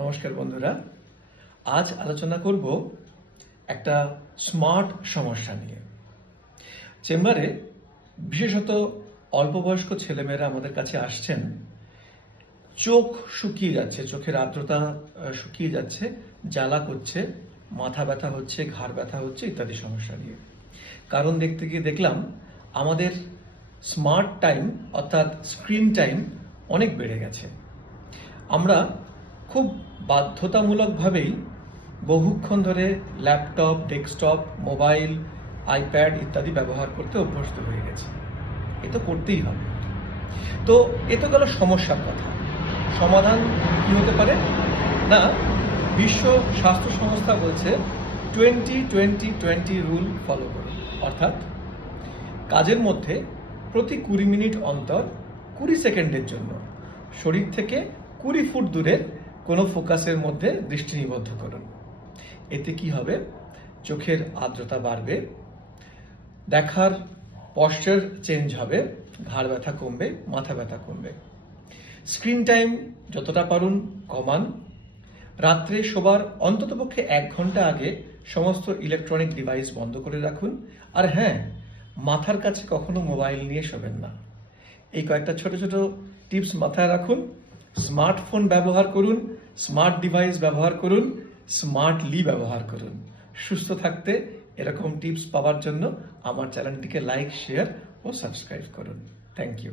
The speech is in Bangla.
নমস্কার বন্ধুরা, আজ আলোচনা করব একটা স্মার্ট সমস্যা নিয়ে। চেম্বারে বিশেষত অল্প বয়স্ক ছেলেমেয়েরা আমাদের কাছে আসছেন, চোখ শুকিয়ে যাচ্ছে, চোখের আর্দ্রতা শুকিয়ে যাচ্ছে, জ্বালা করছে, মাথা ব্যথা হচ্ছে, ঘাড় ব্যথা হচ্ছে ইত্যাদি সমস্যা নিয়ে। কারণ দেখতে গিয়ে দেখলাম আমাদের স্মার্ট টাইম অর্থাৎ স্ক্রিন টাইম অনেক বেড়ে গেছে। আমরা খুব বাধ্যতামূলকভাবেই বহুক্ষণ ধরে ল্যাপটপ, ডেস্কটপ, মোবাইল, আইপ্যাড ইত্যাদি ব্যবহার করতে অভ্যস্ত হয়ে গেছি। এ তো করতেই হবে। তো এ তো গেল সমস্যার কথা। সমাধান কি হতে পারে? না, বিশ্ব স্বাস্থ্য সংস্থা বলছে 20-20-20 রুল ফলো করুন। অর্থাৎ কাজের মধ্যে প্রতি 20 মিনিট অন্তর 20 সেকেন্ডের জন্য শরীর থেকে 20 ফুট দূরে কোনো ফোকাসের মধ্যে দৃষ্টি নিবদ্ধ করুন। এতে কি হবে? চোখের আর্দ্রতা বাড়বে, দেখার পশ্চার চেঞ্জ হবে, ঘাড় ব্যথা কমবে, মাথা ব্যথা কমবে। স্ক্রিন টাইম যতটা পারুন কমান। রাত্রে শোবার অন্ততপক্ষে 1 ঘন্টা আগে সমস্ত ইলেকট্রনিক ডিভাইস বন্ধ করে রাখুন। আর হ্যাঁ, মাথার কাছে কখনো মোবাইল নিয়ে শোবেন না। এই কয়েকটা ছোট ছোট টিপস মাথায় রাখুন। স্মার্টফোন ব্যবহার করুন, স্মার্ট ডিভাইস ব্যবহার করুন, স্মার্টলি ব্যবহার করুন। সুস্থ থাকতে এরকম টিপস পাওয়ার জন্য আমার চ্যানেলটিকে লাইক, শেয়ার ও সাবস্ক্রাইব করুন। Thank you.